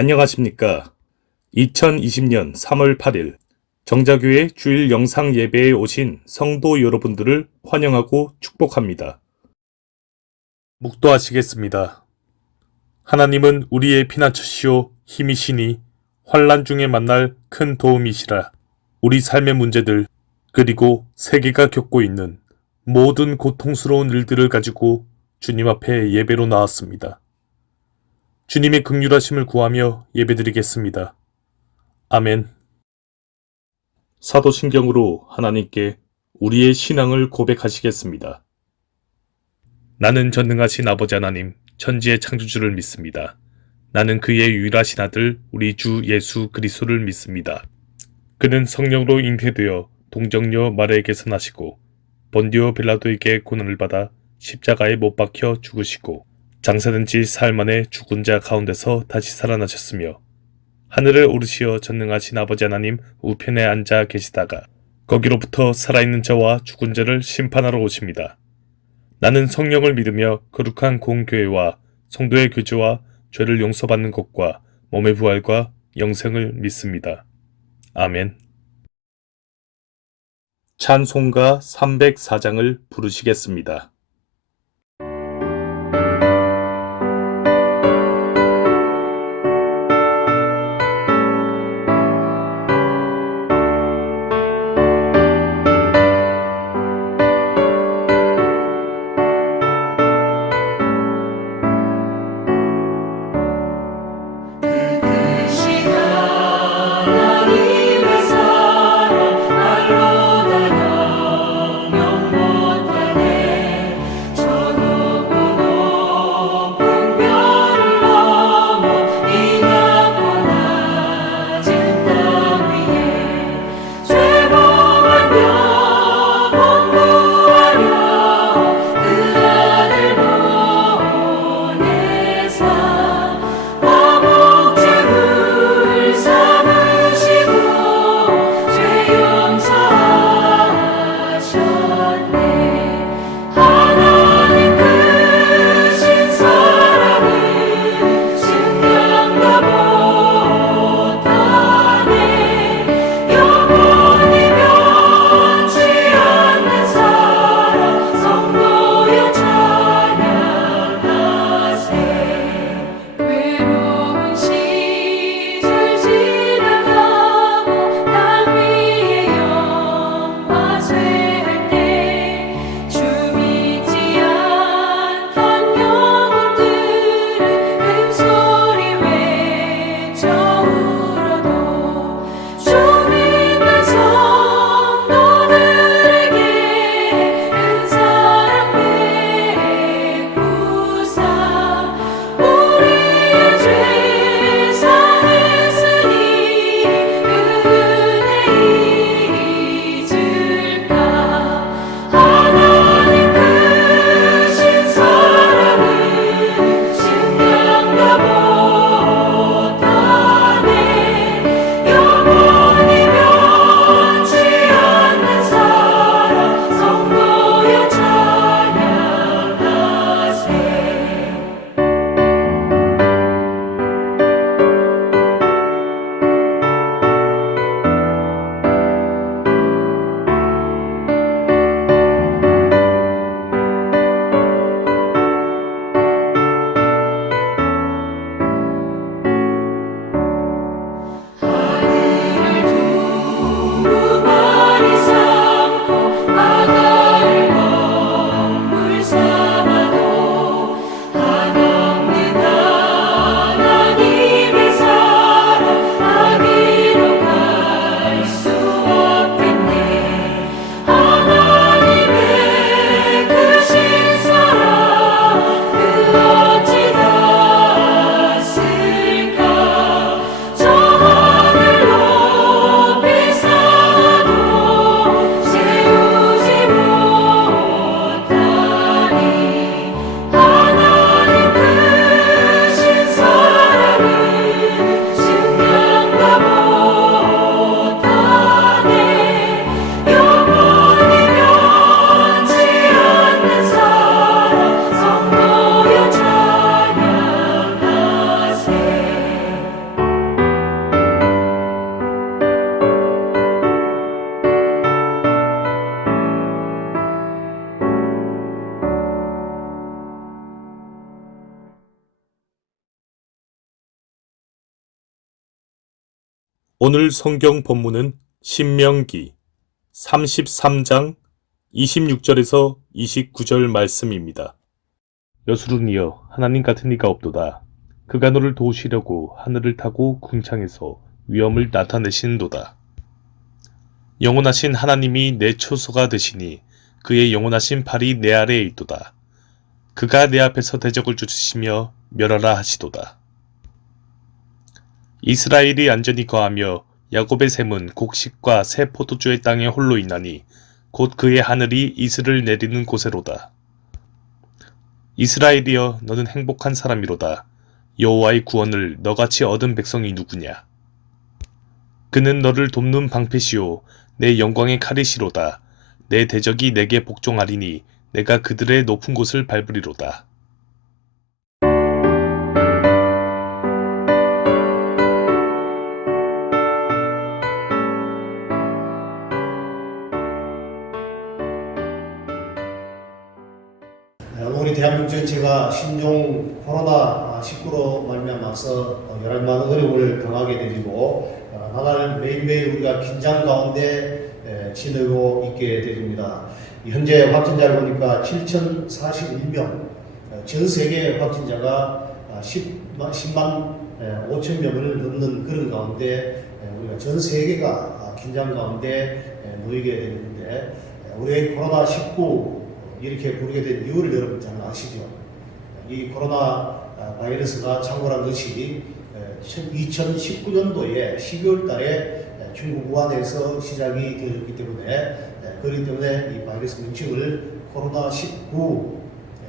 안녕하십니까. 2020년 3월 8일 정자교회 주일 영상 예배에 오신 성도 여러분들을 환영하고 축복합니다. 묵도하시겠습니다. 하나님은 우리의 피난처시오 힘이시니 환난 중에 만날 큰 도움이시라. 우리 삶의 문제들 그리고 세계가 겪고 있는 모든 고통스러운 일들을 가지고 주님 앞에 예배로 나왔습니다. 주님의 긍휼하심을 구하며 예배드리겠습니다. 아멘. 사도신경으로 하나님께 우리의 신앙을 고백하시겠습니다. 나는 전능하신 아버지 하나님, 천지의 창조주를 믿습니다. 나는 그의 유일하신 아들 우리 주 예수 그리스도를 믿습니다. 그는 성령으로 잉태되어 동정녀 마리아에게서 나시고 본디오 빌라도에게 고난을 받아 십자가에 못 박혀 죽으시고 장사된 지 사흘 만에 죽은 자 가운데서 다시 살아나셨으며 하늘을 오르시어 전능하신 아버지 하나님 우편에 앉아 계시다가 거기로부터 살아있는 자와 죽은 자를 심판하러 오십니다. 나는 성령을 믿으며 거룩한 공교회와 성도의 교제와 죄를 용서받는 것과 몸의 부활과 영생을 믿습니다. 아멘. 찬송가 304장을 부르시겠습니다. 오늘 성경 본문은 신명기 33장 26절에서 29절 말씀입니다. 여수run이여 하나님 같은 이가 없도다. 그가 너를 도우시려고 하늘을 타고 궁창에서 위엄을 나타내시는도다. 영원하신 하나님이 내 초소가 되시니 그의 영원하신 팔이 내 아래에 있도다. 그가 내 앞에서 대적을 쫓으시며 멸하라 하시도다. 이스라엘이 안전히 거하며 야곱의 샘은 곡식과 새 포도주의 땅에 홀로 있나니 곧 그의 하늘이 이슬을 내리는 곳에로다. 이스라엘이여 너는 행복한 사람이로다. 여호와의 구원을 너같이 얻은 백성이 누구냐. 그는 너를 돕는 방패시오 내 영광의 칼이시로다. 내 대적이 내게 복종하리니 내가 그들의 높은 곳을 밟으리로다. 우리 대한민국 전체가 신종 코로나19로 말미암아서 여러 많은 어려움을 당하게 되고 나날 매일매일 우리가 긴장 가운데 지내고 있게 됩니다. 현재 확진자를 보니까 7,041명, 전 세계 확진자가 10만 5천 명을 넘는 그런 가운데 우리가 전 세계가 긴장 가운데 놓이게 되는데 우리 코로나19 이렇게 부르게 된 이유를 여러분 잘 아시죠? 이 코로나 바이러스가 창궐한 것이 2019년도에 12월 달에 중국 우한에서 시작이 되었기 때문에 그렇기 때문에 이 바이러스 명칭을 코로나19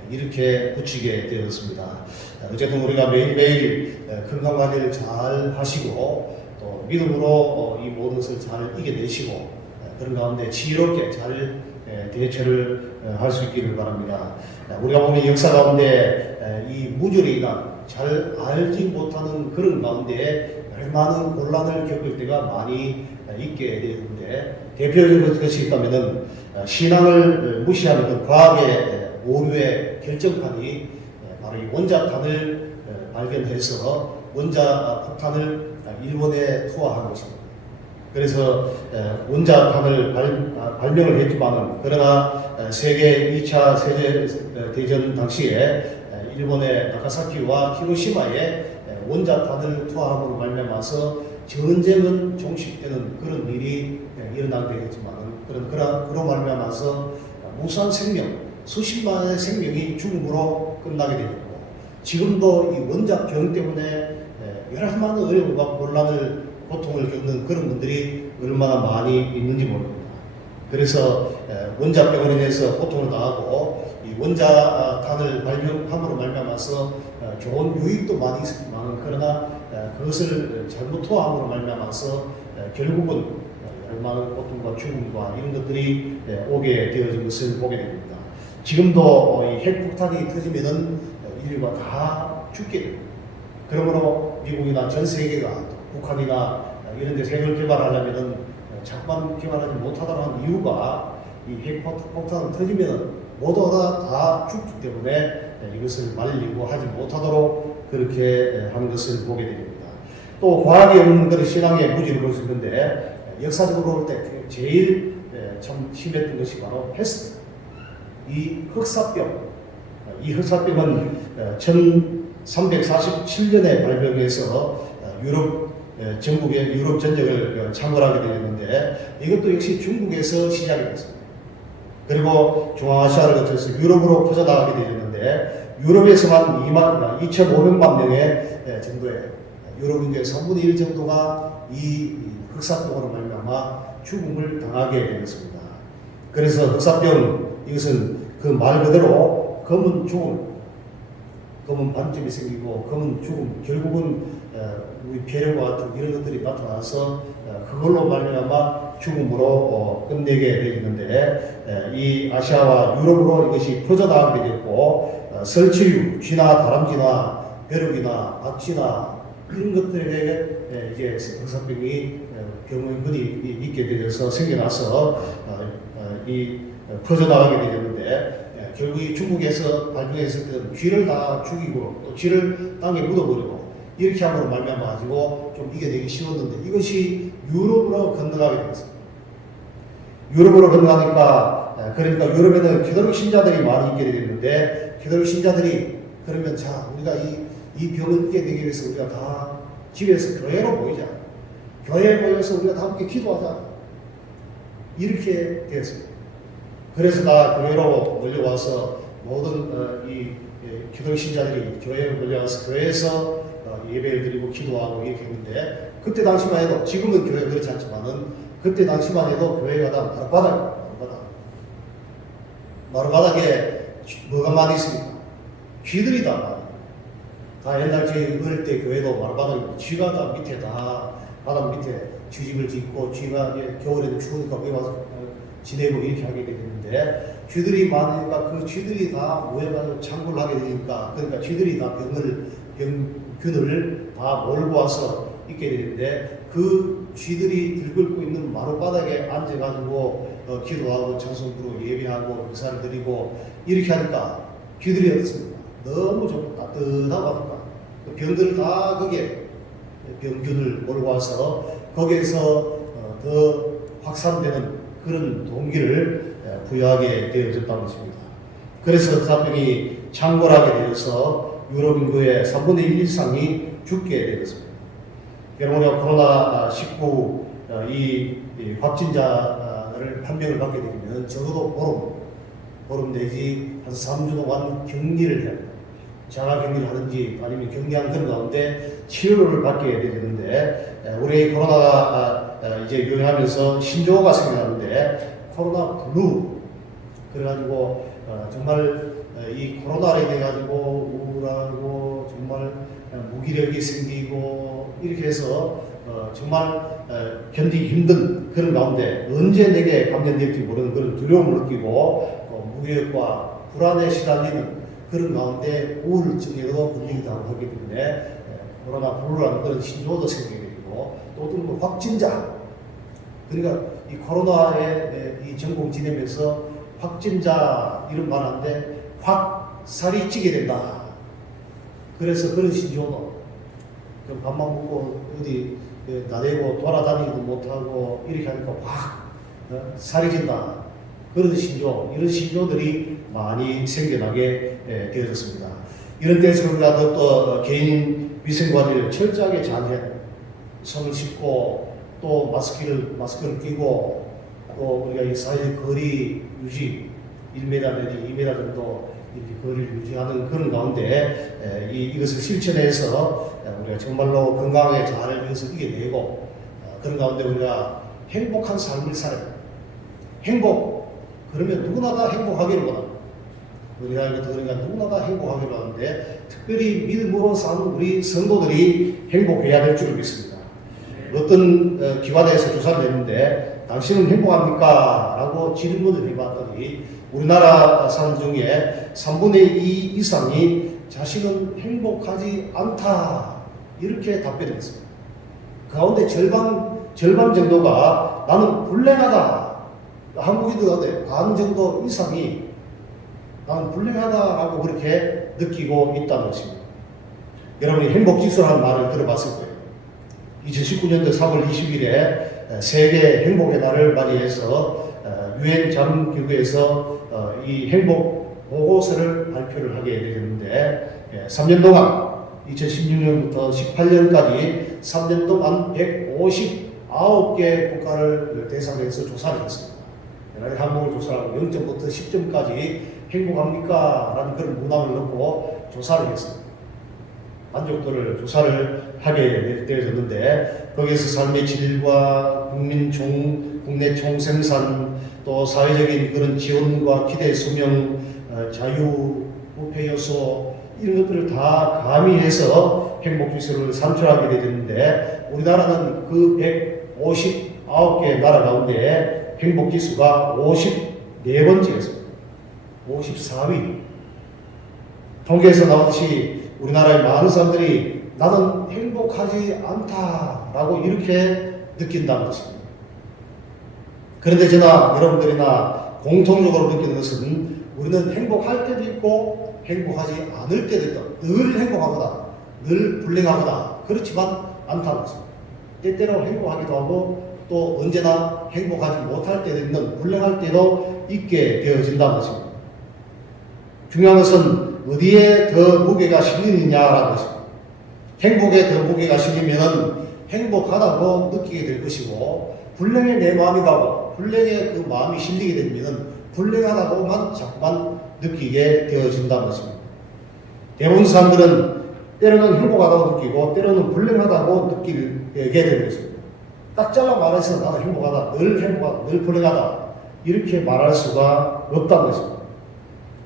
이렇게 붙이게 되었습니다. 어쨌든 우리가 매일매일 건강관리를 잘 하시고 또 믿음으로 이 모든 것을 잘 이겨내시고 그런 가운데 지혜롭게 잘 대처를 할 수 있기를 바랍니다. 우리가 보면 역사 가운데 이 무절에 인한 잘 알지 못하는 그런 가운데 많은 곤란을 겪을 때가 많이 있게 되는데 대표적인 것이 있다면은 신앙을 무시하는 그 과학의 오류의 결정판이 바로 이 원자탄을 발견해서 원자 폭탄을 일본에 투하한 것입니다. 그래서 원자탄을 발명을 했지만 그러나 세계 2차 세계대전 당시에 일본의 나가사키와 히로시마에 원자탄을 투하함으로 말미암아서 전쟁은 종식되는 그런 일이 일어나게 되겠지만 그런 말미암아서 무수한 생명, 수십만의 생명이 죽음으로 끝나게 되었고 지금도 이 원자병 때문에 여러 많은 어려움과 곤란을 고통을 겪는 그런 분들이 얼마나 많이 있는지 모릅니다. 그래서 원자병으로 인해서 고통을 당하고 이 원자탄을 발명함으로 말미암아서 좋은 유익도 많이 있지만 그러나 그것을 잘못 투하함으로 말미암아서 결국은 얼마나 고통과 죽음과 이런 것들이 오게 되어진 것을 보게 됩니다. 지금도 이 핵폭탄이 터지면은 인류가 다 죽게 됩니다. 그러므로 미국이나 전 세계가 북한이나 이런 데 핵을 개발하려면은 자꾸만 개발하지 못하도록 한 이유가 이 핵폭탄을 터지면 모두가 다 죽기 때문에 이것을 말리고 하지 못하도록 그렇게 하는 것을 보게 됩니다. 또 과학이 없는 그런 신앙의 무지를 볼 수 있는데 역사적으로 볼 때 제일 참 심했던 것이 바로 패스트, 이 흑사병. 이 흑사병은 1347년에 발병해서 유럽 전국의 유럽 전역을 창궐하게 되었는데 이것도 역시 중국에서 시작이 됐습니다. 그리고 중앙아시아를 거쳐서 유럽으로 퍼져나가게 되었는데 유럽에서만 2,500만 명의 정도의 유럽 인구의 3분의 1 정도가 이 흑사병으로 말미암아 죽음을 당하게 되었습니다. 그래서 흑사병 이것은 그 말 그대로 검은 죽음, 검은 반점이 생기고 검은 죽음, 결국은 우리 폐렴과 같은 이런 것들이 나타나서 그걸로 말미암아 죽음으로 끝내게 되었는데 이 아시아와 유럽으로 이것이 퍼져나가게 되었고 설치류, 쥐나 다람쥐나 벼룩이나 악취나 이런 것들에 이제 흑사병이 병원군이 있게 되어서 생겨나서 이 퍼져나가게 되었는데 결국 이 중국에서 발병했을 때는 쥐를 다 죽이고 또 쥐를 땅에 묻어버리고 이렇게 함으로 말미암아 가지고 좀 이겨내기 쉬웠는데 이것이 유럽으로 건너가게 됐습니다. 유럽으로 건너가니까 그러니까 유럽에는 기독교 신자들이 많이 있게 되겠는데 기독교 신자들이 그러면 자 우리가 이 병을 이겨내기 위해서 우리가 다 집에서 교회로 모이자. 교회에 모여서 우리가 다 함께 기도하자. 이렇게 되었습니다. 그래서 다 교회로 몰려와서 모든 이 기독교 신자들이 교회로 몰려와서 교회에서 예배를 드리고 기도하고 이렇게 했는데 그때 당시만 해도 지금은 교회가 그렇지 않지만은 그때 당시만 해도 교회가 다 마루바닥에 뭐가 많이 있습니까? 쥐들이 다 많이. 다 옛날 저희 어릴 때 교회도 마루바닥에 쥐가 다 밑에 다 바닥 밑에 쥐집을 짓고 쥐가 이제 겨울에는 추우니까 거기 와서 지내고 이렇게 하게 되는데 쥐들이 많으니까 그 쥐들이 다 모여가지고 창고를 하게 되니까 그러니까 쥐들이 다 병균을 다 몰고 와서 있게 되는데 그 쥐들이 들끓고 있는 마룻바닥에 앉아가지고 기도하고 찬송부로 예배하고 의사를 드리고 이렇게 하니까 쥐들이 어떻습니까? 너무 좀 따뜻하고 하니까 그 병들을 다 거기에 병균을 몰고 와서 거기에서 더 확산되는 그런 동기를 부여하게 되어졌다는 것입니다. 그래서 사병이 창궐하게 되어서 유럽 인구의 3분의 1 이상이 죽게 되었습니다. 여러분 우리가 코로나19 이 확진자를 판명을 받게 되면 적어도 보름 내지 한 3주 동안 격리를 해야 돼요. 자가 격리를 하든지 아니면 격리한 그런 가운데 치료를 받게 되는데 우리 코로나가 이제 유행하면서 신조어가 생겨났는데 코로나 블루 그래가지고 정말 이 코로나로 인해 가지고 우울하고 정말 무기력이 생기고 이렇게 해서 정말 견디기 힘든 그런 가운데 언제 내게 감염될지 모르는 그런 두려움을 느끼고 무기력과 불안에 시달리는 그런 가운데 우울증에도 걸리기도 하고 하기 때문에 코로나 블루라는 그런 신조어도 생기게 되고 또 어떤 뭐 확진자 그러니까 이 코로나에 이 전공 지내면서 확진자 이런 말 하는데 확 살이 찌게 된다. 그래서 그런 신조어도 밥만 먹고 어디 나대고 돌아다니기도 못하고 이렇게 하니까 확 살이 진다. 그런 신조 이런 신조들이 많이 생겨나게 되어졌습니다. 이런 때에서 우리가 또 개인 위생관리를 철저하게 잘해 손을 씻고 또 마스크를 끼고 또 우리가 이 사회 거리 유지 1m 내지 2m 정도 이렇게 거리를 유지하는 그런 가운데 이것을 실천해서 우리가 정말로 건강하게 잘 이것을 이겨내고 그런 가운데 우리가 행복한 삶을 살아요. 행복 그러면 누구나 다 행복하기를 원합니다. 우리가 그러니까 누구나 다 행복하기를 하는데 특별히 믿음으로 사는 우리 성도들이 행복해야 될 줄을 믿습니다. 어떤 기관에서 조사를 했는데 당신은 행복합니까? 라고 질문을 해봤더니 우리나라 사람 중에 3분의 2 이상이 자신은 행복하지 않다 이렇게 답변을 했습니다. 그 가운데 절반 정도가 나는 불행하다. 한국인들 반 정도 이상이 나는 불행하다라고 그렇게 느끼고 있다는 것입니다. 여러분이 행복지수라는 말을 들어봤을 거예요. 2019년도 3월 20일에 세계 행복의 날을 맞이해서 유엔 자문기구에서 이 행복 보고서를 발표를 하게 되었는데 3년 동안 2016년부터 18년까지 3년 동안 159개 국가를 대상으로 해서 조사를 했습니다. 항목을 조사하고 0점부터 10점까지 행복합니까? 라는 그런 문항을 넣고 조사를 했습니다. 만족도를 조사를 하게 되어졌는데 거기에서 삶의 질과 국내 총생산 또 사회적인 그런 지원과 기대 수명 자유 부패 요소 이런 것들을 다 가미해서 행복지수를 산출하게 되었는데 우리나라는 그 159개 나라 가운데 행복지수가 54번째였습니다. 54위. 통계에서 나오듯이 우리나라의 많은 사람들이 나는 행복하지 않다라고 이렇게 느낀다는 것입니다. 그런데 저나 여러분들이나 공통적으로 느끼는 것은 우리는 행복할 때도 있고 행복하지 않을 때도 있다. 늘 행복하거나 늘 불행하거나 그렇지만 않다는 것입니다. 때때로 행복하기도 하고 또 언제나 행복하지 못할 때도 있는 불행할 때도 있게 되어진다는 것입니다. 중요한 것은 어디에 더 무게가 실리느냐라는 것입니다. 행복에 더 무게가 실리면 행복하다고 느끼게 될 것이고 불행에 내 마음이 가고 불행에 그 마음이 실리게 되면 불행하다고만 자꾸만 느끼게 되어진다는 것입니다. 대부분 사람들은 때로는 행복하다고 느끼고 때로는 불행하다고 느끼게 되는 것입니다. 딱 잘라 말해서 나는 행복하다, 늘 행복하다, 늘 불행하다 이렇게 말할 수가 없다는 것입니다.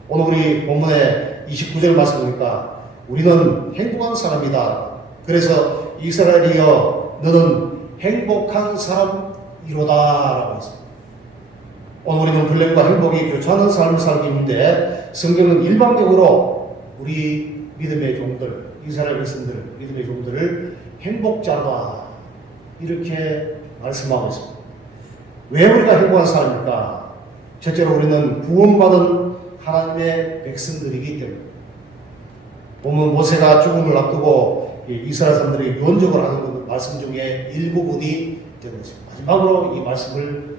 오늘 우리 본문의 29절 말씀 보니까 우리는 행복한 사람이다. 그래서 이스라엘이여 너는 행복한 사람이로다 라고 했습니다. 오늘 우리는 불행과 행복이 교차하는 삶을 살고 있는데 성경은 일반적으로 우리 믿음의 종들, 이스라엘 백성들, 믿음의 종들을 행복자다 이렇게 말씀하고 있습니다. 왜 우리가 행복한 사람입니까? 첫째로 우리는 구원받은 하나님의 백성들이기 때문에 보면 모세가 죽음을 앞두고 이스라엘 사람들에게 유언적으로 하는 말씀 중에 일부분이 되는 것입니다. 마지막으로 이 말씀을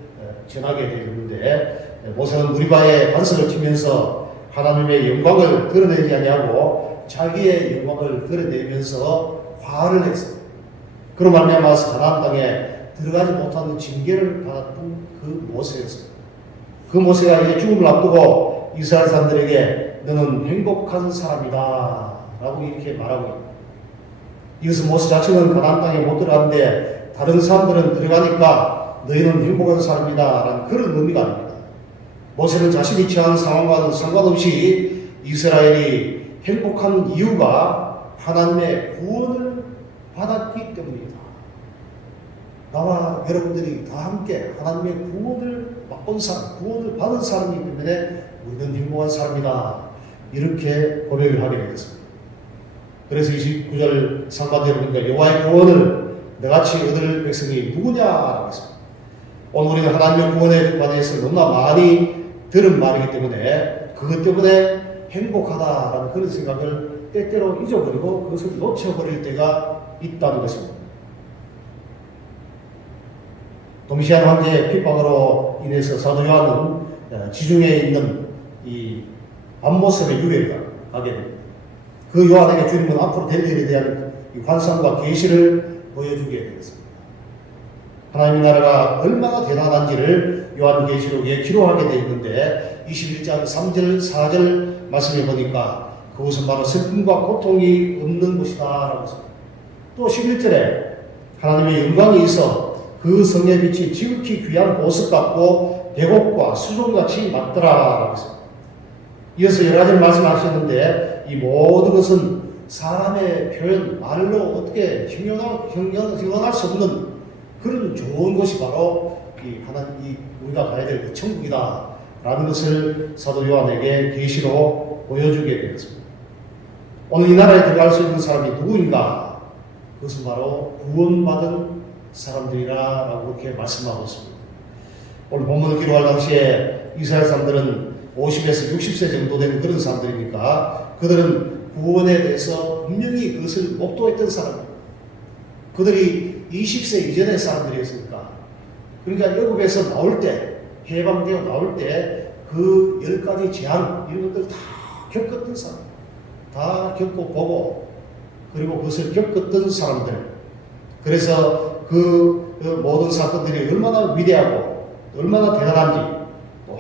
전하게 되는데 모세는 무리바에 반석을 치면서 하나님의 영광을 드러내지 아니하고 자기의 영광을 드러내면서 화를 했습니다. 그로 말미암아서 가나안 땅에 들어가지 못하는 징계를 받았던 그 모세였습니다. 그 모세가 이제 죽음을 앞두고 이스라엘 사람들에게 너는 행복한 사람이다 라고 이렇게 말하고 있습니다. 이것은 모세 자체는 가나안 땅에 못 들어갔는데 다른 사람들은 들어가니까 너희는 행복한 사람이다 라는 그런 의미가 아닙니다. 모세는 자신이 처한 상황과는 상관없이 이스라엘이 행복한 이유가 하나님의 구원을 받았기 때문입니다. 나와 여러분들이 다 함께 하나님의 구원을 맛본 사람, 구원을 받은 사람이기 때문에 우리는 행복한 사람이다. 이렇게 고백을 하게 되겠습니다. 그래서 29절 상반대로 보니까 여호와의 구원을 너같이 얻을 백성이 누구냐라고 했습니다. 오늘 우리는 하나님의 구원에 관해서 너무나 많이 들은 말이기 때문에 그것 때문에 행복하다라는 그런 생각을 때때로 잊어버리고 그것을 놓쳐버릴 때가 있다는 것입니다. 도미시안 황제의 핍박으로 인해서 사도 요한은 지중해에 있는 이 암모스의 유배를 가게 됩니다. 그 요한에게 주님은 앞으로 될 일에 대한 환상과 계시를 보여주게 되었습니다. 하나님의 나라가 얼마나 대단한지를 요한계시록에 기록하게 되어 있는데 21장 3절 4절 말씀해 보니까 그것은 바로 슬픔과 고통이 없는 곳이다 라고 했습니다. 또 11절에 하나님의 영광이 있어 그 성의 빛이 지극히 귀한 보석 같고 대곡과 수종같이 맞더라 라고 했습니다. 이어서 여러 가지를 말씀하셨는데 이 모든 것은 사람의 표현, 말로 어떻게 형용할 수 없는 그런 좋은 것이 바로 우리가 가야 될 그 천국이다 라는 것을 사도 요한에게 계시로 보여주게 되었습니다. 오늘 이 나라에 들어갈 수 있는 사람이 누구인가? 그것은 바로 구원받은 사람들이라고 이렇게 말씀하고 있습니다. 오늘 본문을 기록할 당시에 이스라엘 사람들은 50에서 60세 정도 되는 그런 사람들이니까 그들은 구원에 대해서 분명히 그것을 목도했던 사람입니다. 그들이 20세 이전의 사람들이었으니까 그러니까 애굽에서 나올 때 해방되어 나올 때 그 10가지 재앙 이런 것들을 다 겪었던 사람 다 겪고 보고 그리고 그것을 겪었던 사람들 그래서 그 모든 사건들이 얼마나 위대하고 얼마나 대단한지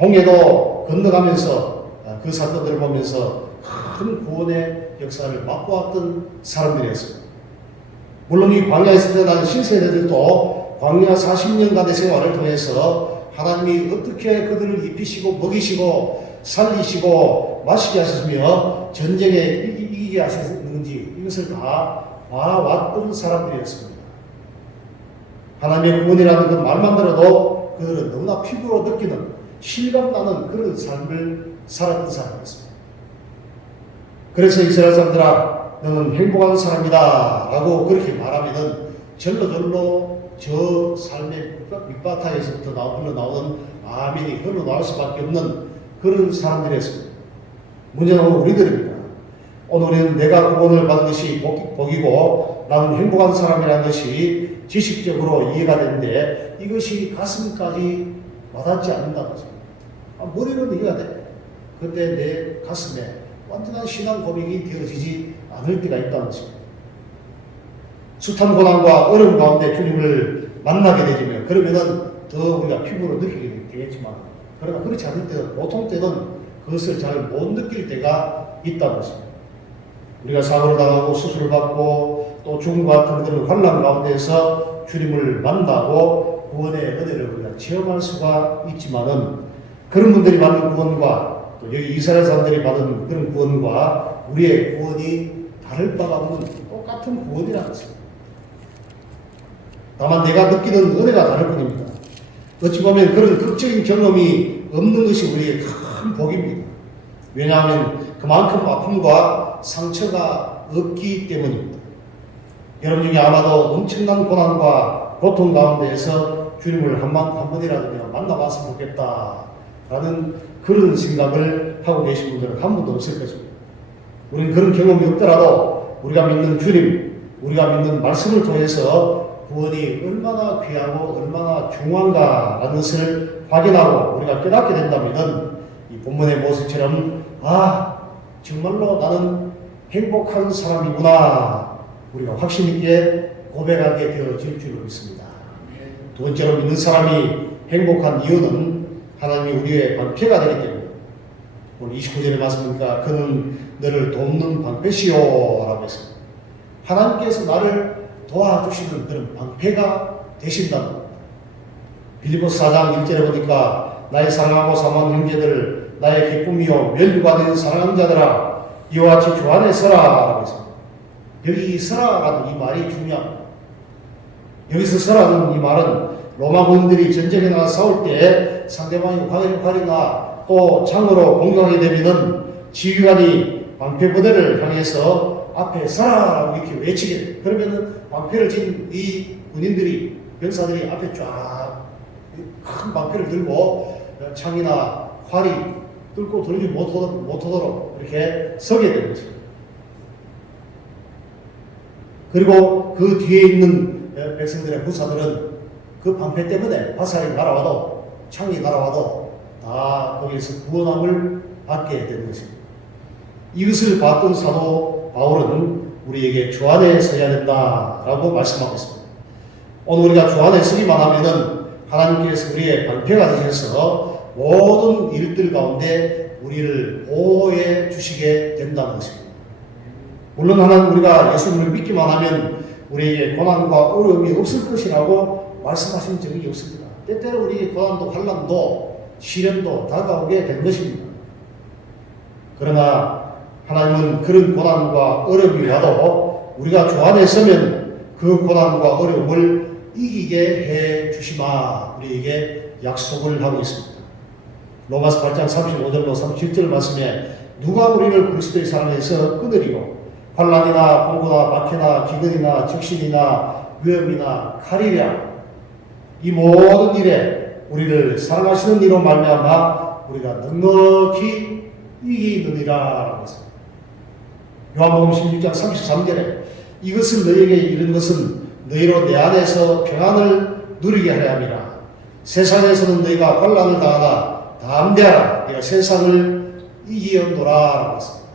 홍해도 건너가면서 그 사건들을 보면서 큰 구원의 역사를 맛보았던 사람들이었습니다. 물론 이 광야에서 태어난 신세대들도 광야 40년간의 생활을 통해서 하나님이 어떻게 그들을 입히시고 먹이시고 살리시고 마시게 하셨으며 전쟁에 이기게 하셨는지 이것을 다 봐왔던 사람들이었습니다. 하나님의 구원이라는 그 말만 들어도 그들은 너무나 피부로 느끼는 실감나는 그런 삶을 살았던 사람이었습니다. 그래서 이스라엘 사람들아 너는 행복한 사람이다 라고 그렇게 말하면은 절로 저 삶의 밑바탕에서부터 흘러나오는 아멘이 흘러나올 수밖에 없는 그런 사람들이었습니다. 문제는 우리들입니다. 오늘은 내가 구원을 받은 것이 복이고 나는 행복한 사람이라는 것이 지식적으로 이해가 되는데 이것이 가슴까지 와닿지 않는다는 거죠. 머리로는 이해가 돼. 근데 내 가슴에 완전한 신앙 고백이 되어지지 않을 때가 있다는 것입니다. 숱한 고난과 어려움 가운데 주님을 만나게 되지만 그러면은 더 우리가 피부로 느끼게 되겠지만 그러나 그렇지 않을 때는 보통 때는 그것을 잘 못 느낄 때가 있다는 것입니다. 우리가 사고를 당하고 수술을 받고 또 죽음과 같은 그런 환난 가운데서 주님을 만나고 구원의 은혜를 우리가 체험할 수가 있지만은 그런 분들이 받는 구원과 또 여기 이스라엘 사람들이 받은 그런 구원과 우리의 구원이 다를 바가 없는 똑같은 구원이라는 것입니다. 다만 내가 느끼는 은혜가 다를 뿐입니다. 어찌 보면 그런 극적인 경험이 없는 것이 우리의 큰 복입니다. 왜냐하면 그만큼 아픔과 상처가 없기 때문입니다. 여러분 중에 아마도 엄청난 고난과 고통 가운데에서 주님을 한 번이라도 내가 만나봤으면 좋겠다라는 그런 생각을 하고 계신 분들은 한 분도 없을 것입니다. 우리는 그런 경험이 없더라도 우리가 믿는 주님, 우리가 믿는 말씀을 통해서 구원이 얼마나 귀하고 얼마나 중요한가라는 것을 확인하고 우리가 깨닫게 된다면 이 본문의 모습처럼 정말로 나는 행복한 사람이구나 우리가 확신 있게 고백하게 되어질 줄로 믿습니다. 두 번째로 믿는 사람이 행복한 이유는 하나님이 우리의 방패가 되기 때문에 오늘 29절에 말씀하니까 그는 너를 돕는 방패시오 라고 했습니다. 하나님께서 나를 도와주시는 그런 방패가 되신다는 겁니다. 빌립보서 4장 1절에 보니까 나의 사랑하고 사모하는 형제들 나의 기쁨이요 멸류가 된 사랑하는 자들아 이와 같이 주 안에 서라 라고 했습니다. 여기 서라라는 이 말이 중요합니다. 여기서 서라는 이 말은 로마군들이 전쟁에 나가 싸울 때 상대방이 활이나 또 창으로 공격하게 되면은 지휘관이 방패 부대를 향해서 앞에 서라라고 이렇게 외치게 돼요. 그러면은 방패를 진 이 군인들이 병사들이 앞에 쫙 큰 방패를 들고 창이나 활이 뚫고 들지 못하도록 이렇게 서게 되는 것입니다. 그리고 그 뒤에 있는 백성들의 군사들은 그 방패 때문에 화살이 날아와도 창이 날아와도 다 거기에서 구원함을 받게 되는 것입니다. 이것을 봤던 사도 바울은 우리에게 주 안에 서야 된다라고 말씀하고 있습니다. 오늘 우리가 주 안에 서기만 하면은 하나님께서 우리의 방패가 되셔서 모든 일들 가운데 우리를 보호해 주시게 된다는 것입니다. 물론 하나님 우리가 예수님을 믿기만 하면 우리에게 고난과 어려움이 없을 것이라고 말씀하신 적이 없습니다. 때때로 우리의 고난도 환난도 시련도 다가오게 된 것입니다. 그러나 하나님은 그런 고난과 어려움이 와도 우리가 주 안에 서면 그 고난과 어려움을 이기게 해 주시마 우리에게 약속을 하고 있습니다. 로마서 8장 35절로 37절 말씀에 누가 우리를 그리스도의 사랑에서 끊으리요 환난이나 공고나 박해나 기근이나 적신이나 위험이나 칼이랴 이 모든 일에 우리를 사랑하시는 이로 말미암아 우리가 넉넉히 이기느니라 했습니다. 요한복음 16장 33절에 이것을 너희에게 이른 것은 너희로 내 안에서 평안을 누리게 하려 함이라. 세상에서는 너희가 환난을 당하나 담대하라. 내가 세상을 이기었노라 했습니다.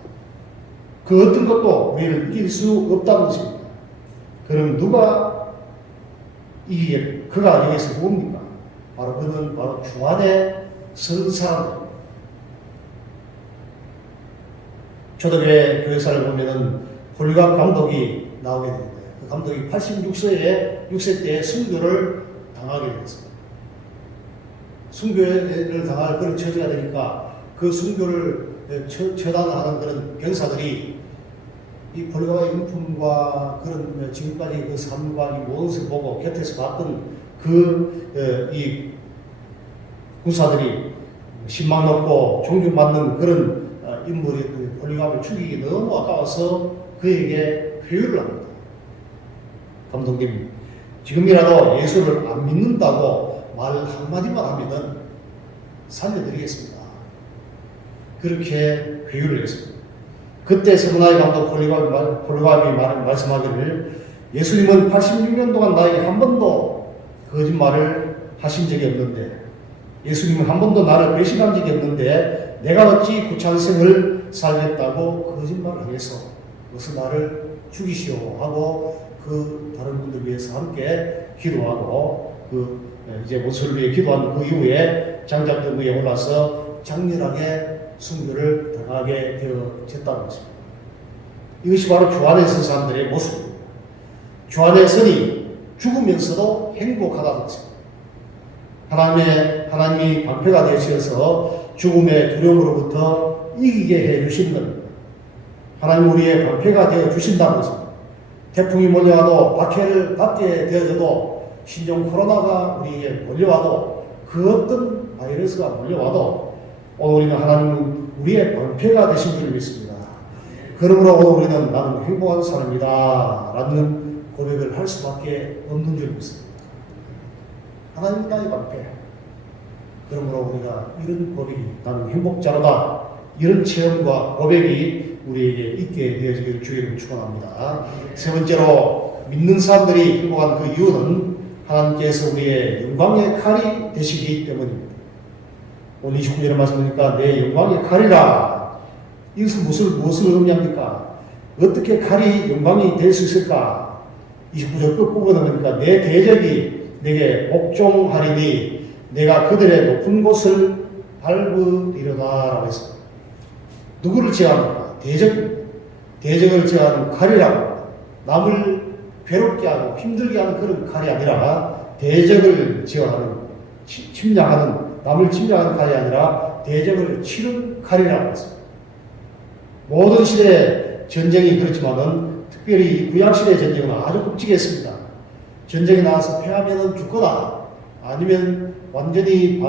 그 어떤 것도 우리를 이길 수 없다는 것입니다. 그럼 누가 이기게? 그가 여기서 누굽니까? 바로 그는 바로 주 안에 서는 사람입니다. 초대교회 교회사를 보면은 홀리갑 감독이 나오게 되는데 그 감독이 86세 때 순교를 당하게 되었습니다. 순교를 당할 그런 처지가 되니까 그 순교를 처단하는 그런 병사들이 이 홀리갑의 인품과 그런 지금까지 그 삶과 이 모든 것을 보고 곁에서 봤던 이 군사들이 신망 높고 존경받는 그런 인물이 홀리갑을 죽이기 너무 아까워서 그에게 회유를 합니다. 감독님, 지금이라도 예수를 안 믿는다고 말 한마디만 하면은 살려드리겠습니다. 그렇게 회유를 했습니다. 그때 세문화의 감독 폴리감이 말씀하기를 예수님은 86년 동안 나에게 한 번도 거짓말을 하신 적이 없는데, 예수님은 한 번도 나를 배신한 적이 없는데 내가 어찌 구찬생을 살겠다고 거짓말을 해서 어서 나를 죽이시오 하고 그 다른 분들 위해서 함께 기도하고 이제 모습을 위해 기도한 그 이후에 장작등 위에 올라서 장렬하게 순교를 당하게 되어졌다는 것입니다. 이것이 바로 주 안에 선 사람들의 모습입니다. 주 안에 서니 죽으면서도 행복하다는 것입니다. 하나님이 방패가 되어주셔서 죽음의 두려움으로부터 이기게 해주신 겁니다. 하나님 우리의 방패가 되어주신다는 것입니다. 태풍이 몰려와도 박해를 받게 되어져도 신종 코로나가 우리에게 몰려와도 그 어떤 바이러스가 몰려와도 오늘 우리는 하나님은 우리의 방패가 되신 줄 믿습니다. 그러므로 오늘 우리는 나는 행복한 사람이다 라는 고백을 할 수밖에 없는 줄 믿습니다. 하나님이 나의 방패. 그러므로 우리가 이런 고백이 나는 행복자로다, 이런 체험과 고백이 우리에게 있게 되어지기를 주의 이름으로 축원합니다. 세 번째로 믿는 사람들이 행복한 그 이유는 하나님께서 우리의 영광의 칼이 되시기 때문입니다. 오늘 29절의 말씀이니까 내 영광의 칼이라. 이것은 무엇을 의미합니까? 어떻게 칼이 영광이 될 수 있을까? 29절 끝부분에 보니까 내 대적이 내게 복종하리니 내가 그들의 높은 곳을 밟으리로다 라고 했습니다. 누구를 제어합니까? 대적을 제어하는 칼이라고. 남을 괴롭게 하고 힘들게 하는 그런 칼이 아니라 대적을 제어하는, 남을 침략하는 칼이 아니라 대적을 치는 칼이라고 했습니다. 모든 시대의 전쟁이 그렇지만은 특별히 구약시대의 전쟁은 아주 끔찍했습니다. 전쟁에 나와서 패하면은 죽거나 아니면 완전히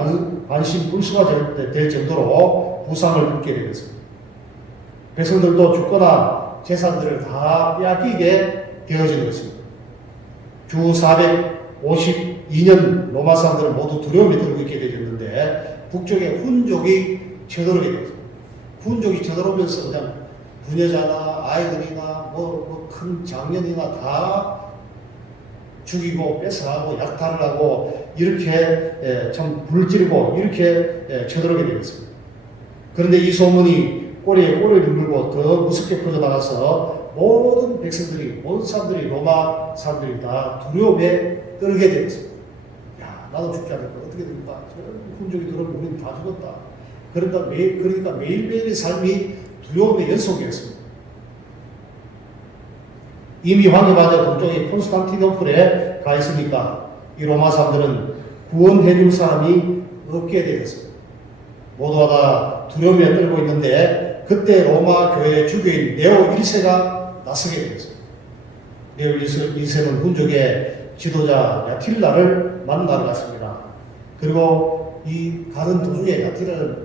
반신불수가 될 정도로 부상을 입게 되었습니다. 백성들도 죽거나 재산들을 다 빼앗기게 되어진 것입니다. 주 452년 로마 사람들은 모두 두려움에 들고 있게 되었는데 북쪽에 훈족이 쳐들어오게 되었습니다. 훈족이 쳐들어오면서 그냥 부녀자나 아이들이나 큰 장년이나 다 죽이고 뺏어가고 약탈을 하고 이렇게 참 불지르고 이렇게 쳐들어오게 되었습니다. 그런데 이 소문이 꼬리에 꼬리를 물고 더 무섭게 퍼져나가서 모든 백성들이, 모든 사람들이, 로마 사람들이 다 두려움에 떨게 되었습니다. 야, 나도 죽지 않을까? 어떻게 됩니까? 저런 훈족이 들어오면 우리는 다 죽었다. 그러니까 매일매일의 삶이 두려움의 연속이었습니다. 이미 황해바다 동쪽의 콘스탄티노플에 가 있으니까 이 로마 사람들은 구원해 줄 사람이 없게 되었습니다. 모두가 다 두려움에 떨고 있는데 그때 로마 교회의 주교인 네오 1세가 나서게 되었습니다. 네오 1세는 훈족의 지도자 야틸라를 만나러 갔습니다. 그리고 이 가는 도중에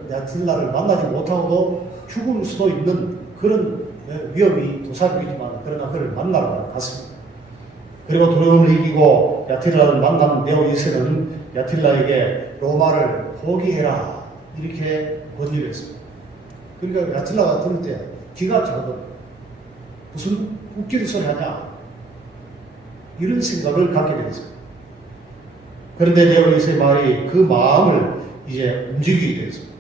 야틸라를 만나지 못하고도 죽을 수도 있는 그런 위험이 도사리지만 그러나 그를 만나러 갔습니다. 그리고 두려움을 이기고 야틸라를 만난 네오 1세는 야틸라에게 로마를 포기해라 이렇게 권유를 했습니다. 그러니까 야틸라가 들을 때 기가 차거든요. 무슨 웃기는 소리 하냐 이런 생각을 갖게 되었습니다. 그런데 네오 1세의 말이 그 마음을 이제 움직이게 되었습니다.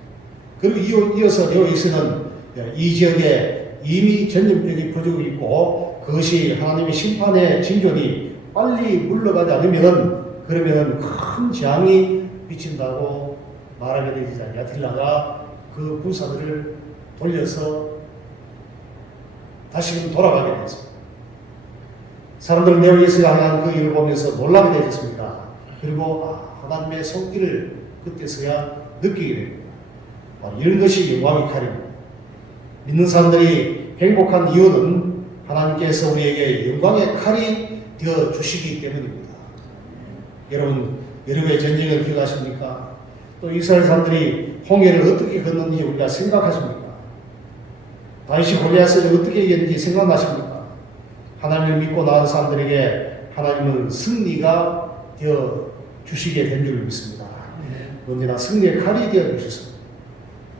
그리고 이어서 네오 1세는 이 지역에 이미 전염병이 퍼지고 있고 그것이 하나님의 심판의 징조니 빨리 물러가지 않으면 그러면 큰 재앙이 미친다고 말하게 되자 야틸라가 그 군사들을 돌려서 다시금 돌아가게 됐습니다. 사람들은 네오 1세가 향한 그 일을 보면서 놀라게 되었습니다. 그리고 하나님의 손길을 그때서야 느끼게 됩니다. 이런 것이 영광의 칼입니다. 믿는 사람들이 행복한 이유는 하나님께서 우리에게 영광의 칼이 되어 주시기 때문입니다. 여러분, 여러분의 전쟁을 기억하십니까? 또 이스라엘 사람들이 홍해를 어떻게 건넜는지 우리가 생각하십니까? 다윗이 골리앗을 어떻게 이겼는지 생각나십니까? 하나님을 믿고 나온 사람들에게 하나님은 승리가 되어 주시게 된 줄 믿습니다. 언제나 승리의 칼이 되어 주셨습니다.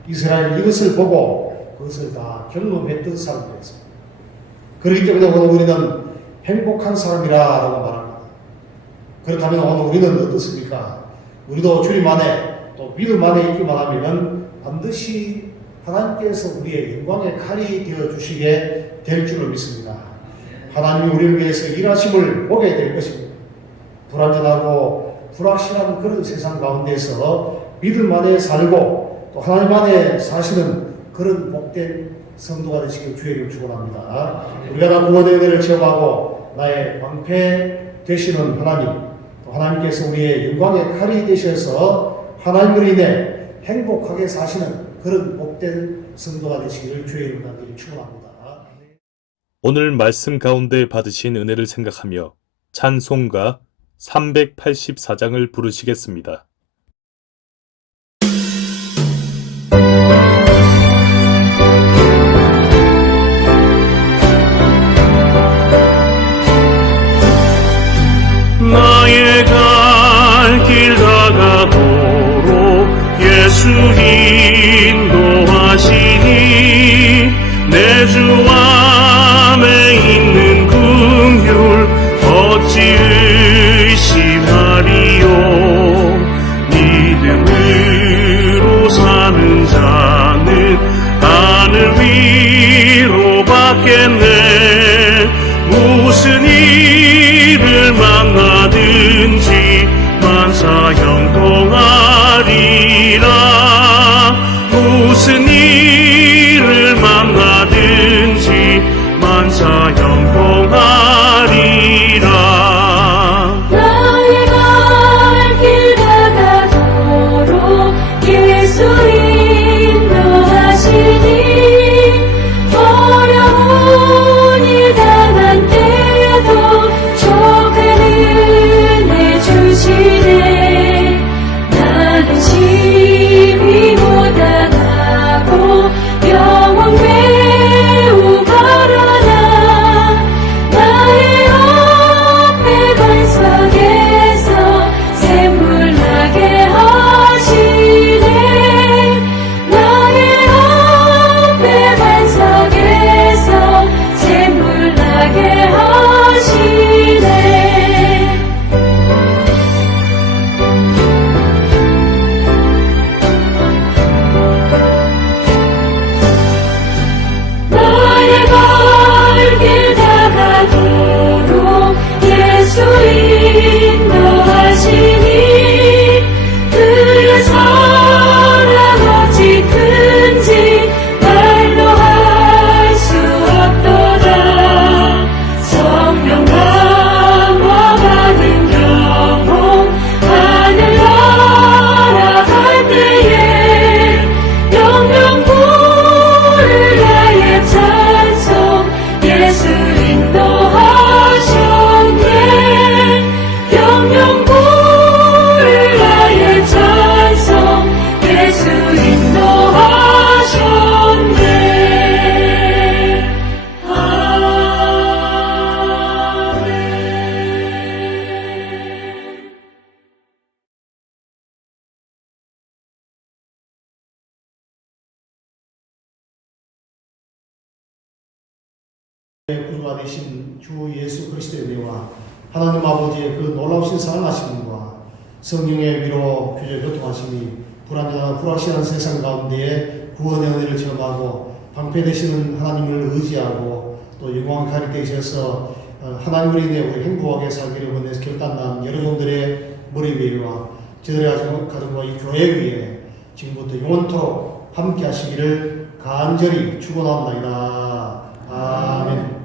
이스라엘 이것을 보고 그것을 다 경험했던 사람들이었습니다. 그렇기 때문에 오늘 우리는 행복한 사람이라고 말합니다. 그렇다면 오늘 우리는 어떻습니까? 우리도 주님 안에 또 믿음 안에 있기만 하면 반드시 하나님께서 우리의 영광의 칼이 되어 주시게 될 줄을 믿습니다. 하나님이 우리를 위해서 일하심을 보게 될 것입니다. 불안전하고 불확실한 그런 세상 가운데서 믿음 안에 살고 또 하나님 안에 사시는 그런 복된 성도가 되시길 주의 이름 축원합니다. 우리가 다 구원의 은혜를 체험하고 나의 방패 되시는 하나님, 또 하나님께서 우리의 영광의 칼이 되셔서 하나님으로 인해 행복하게 사시는 그런 복된 성도가 되시기를 주의 이름 간절히 축원합니다. 오늘 말씀 가운데 받으신 은혜를 생각하며 찬송가 384장을 부르시겠습니다. 나의 갈 길 다가도록 예수 인도하시니 내 주 안에 있는 긍휼 어찌 의심하리요. 믿음으로 사는 자는 하늘 위로 받겠네. 무슨 일을 만나든지 만사 형통하리라. 무슨 일을 만나든지 만사 형통하리라. 나의 갈 길 다가도록 예수 인도하시니 어려운 일 당한 때도 족한 은혜 주시네. 나는 심히 고단하고 영원 매우 가라나 나의 앞에 반석에서 샘물 나게 하시네. 나의 앞에 반석에서 샘물 나게 하시네. 나의 갈 길 다가도록 예수 인도하시니 그의 사랑 어찌 큰지 말로 할 수 없도다. 성령 강화가는 영혼 하늘 날아갈 때에 영영 부를 나의 찬송 예수 인도하셨네. 영영 부를 나의 찬송 예수 인도하셨네. 아멘. 구주가 되신 주 예수 그리스도의 은혜와 하나님 아버지의 그 놀라우신 사랑하심과 성령의 위로 교제 교통하심이 불안정한 불확실한 세상 가운데에 구원의 은혜를 체험하고 방패 되시는 하나님을 의지하고 또 영광의 칼이 되셔서 하나님을 인해 우리 행복하게 살기를 원해서 결단한 여러분들의 머리 위에와 저들의 가정과 이 교회 위에 지금부터 영원토록 함께 하시기를 간절히 축원합니다. 아멘.